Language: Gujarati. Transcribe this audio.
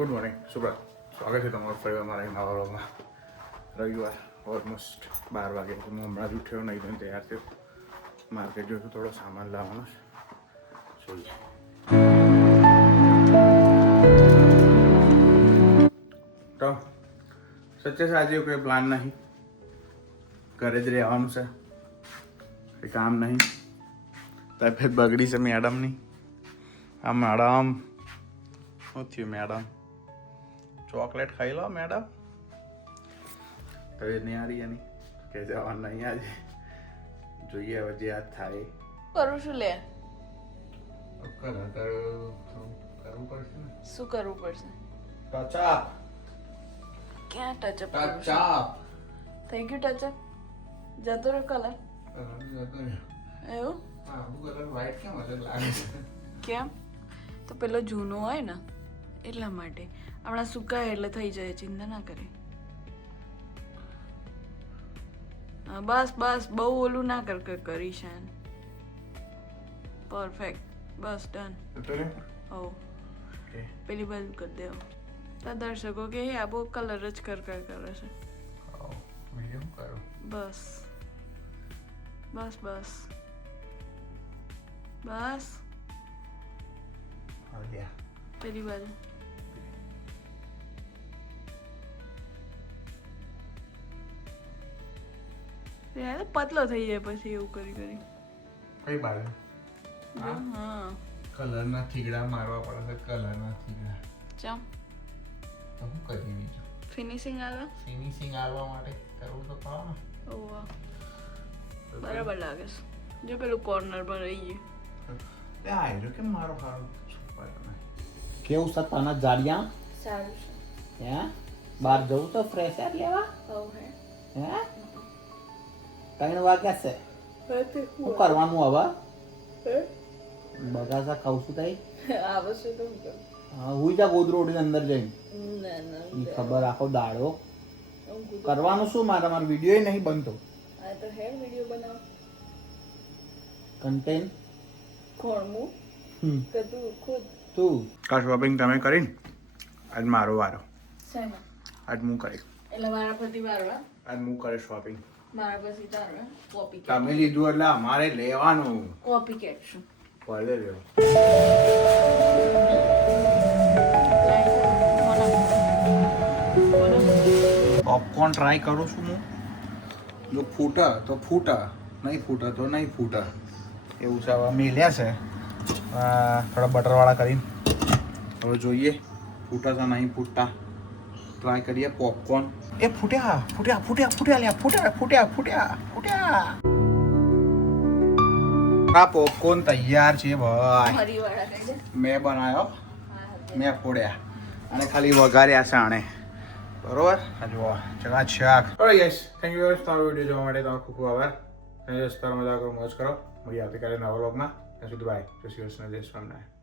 ગુડ મોર્નિંગ સુપ્રભાત, સ્વાગત છે તમારું ફરી અમારા એક નવા વ્લોગમાં. રવિવાર ઓલમોસ્ટ 12 વાગે હું હમણાં જ ઉઠ્યો, નહીં તો તૈયાર થયો. માર્કેટ જોયું થોડો સામાન લાવવાનો છે. જોઈએ તો સચ્ચે આજે કોઈ પ્લાન નહીં, ઘરે જ રહેવાનું છે, કંઈ કામ નહીં. તબિયત બગડી છે મેડમની. આ મેડમ શું થયું મેડમ? ચોકલેટ ખાઈ લો મેડમ. તબિયત નહીં હારી એની, કે જવાનું નહીં આજે. જોઈએ હવે જે યાદ થાય. કરું છું લે. કરવું પડશે ને. શું કરવું પડશે? ટચઅપ. ક્યાં ટચઅપ? ટચઅપ. થઈ ગયું ટચઅપ? જતો રહ્યો કલર? એવું? હા, કલર વ્હાઈટ કેમ અલગ લાગે છે? કેમ? તો પેલો જૂનો હોય ને એટલા માટે. હમણાં સુકાય એટલે થઈ જાય, ચિંતા ના કરે. હા બસ બસ, બહુ ઓલું ના કર કે કરી છે. પરફેક્ટ, બસ ડન. ઓ પેલી બાજુ કરી દેવો. તાર દર્શકો કે આ બહુ કલર જ કર કરે છે. બસ બસ બસ બસ. પેલી બાજુ પતલો થઈ જાય પછી એવું કરી કરી. કઈ બાજુ? હા કલરના થીગડા મારવા પડે છે. કલરના થીગડા ચમ તો શું કરી બીજું? ફિનિશિંગ આવે. ફિનિશિંગ આવવા માટે કરવું તો પડે ને. ઓહ બરાબર લાગે છે. જો પેલું કોર્નર પર રહી ગયું. એ આયરો કે મારો હારો સુપર ને. કેવું છે તને જાડિયા? સારું છે. હે બહાર જવું તો ફ્રેશ એર લેવા? હે 3 વાગ્યા છે. શું કરવાનું હવે? બગાસા ખાવ છું તઈ? આવશે તો હા હુઈ જા ગોદરોડી અંદર જઈને. ના ઈ ખબર આખો દાડો કરવાનું શું? મારા વિડીયો નહીં બનતો. આ તો હેર વિડિયો બનાવ. કન્ટેન્ટ કોણમું કે તું ખુદ? તું કા શોપિંગ તમે કરીને આજ મારો વારો. શેના? આજ હું કરી. એટલે મારા પછી વારવા, આજ હું કરે શોપિંગ. મારા પછી તારવા. કોપી તમે લીધું એટલે અમારે લેવાનું. કોપી કેટ છું. ભલે લેવો. પોપકોર્ન ટ્રાય કરું છું હું. જો ફૂટા તો ફૂટા, નહીં ફૂટા તો નહીં ફૂટા. એવું છે. હવે મેલ્યા છે થોડા બટરવાળા કરીને. હવે જોઈએ ફૂટા તો નહીં ફૂટતા. ટ્રાય કરીએ પોપકોર્ન. એ ફૂટ્યા ફૂટ્યા ફૂટ્યા ફૂટ્યા લ્યા ફૂટ્યા ફૂટ્યા ફૂટ્યા ફૂટ્યા. આ પોપકોર્ન તૈયાર છે ભાઈ. હરીવાળા કહી દે. મેં બનાવ્યો, મેં ફોડ્યા અને ખાલી વઘાર્યા છે આણે. બરોબર? આ જુઓ ચકાચક. Alright guys, thank you very much તમારો વિડીયો જોવા માટે. તમારો ખૂબ ખૂબ આભાર. અને મજા કરો, મોજ કરો. મળીએ આવતીકાલે નવા વ્લોગમાં. ત્યાં સુધી બાય. જય શ્રી કૃષ્ણ, જય સ્વામિનારાયણ.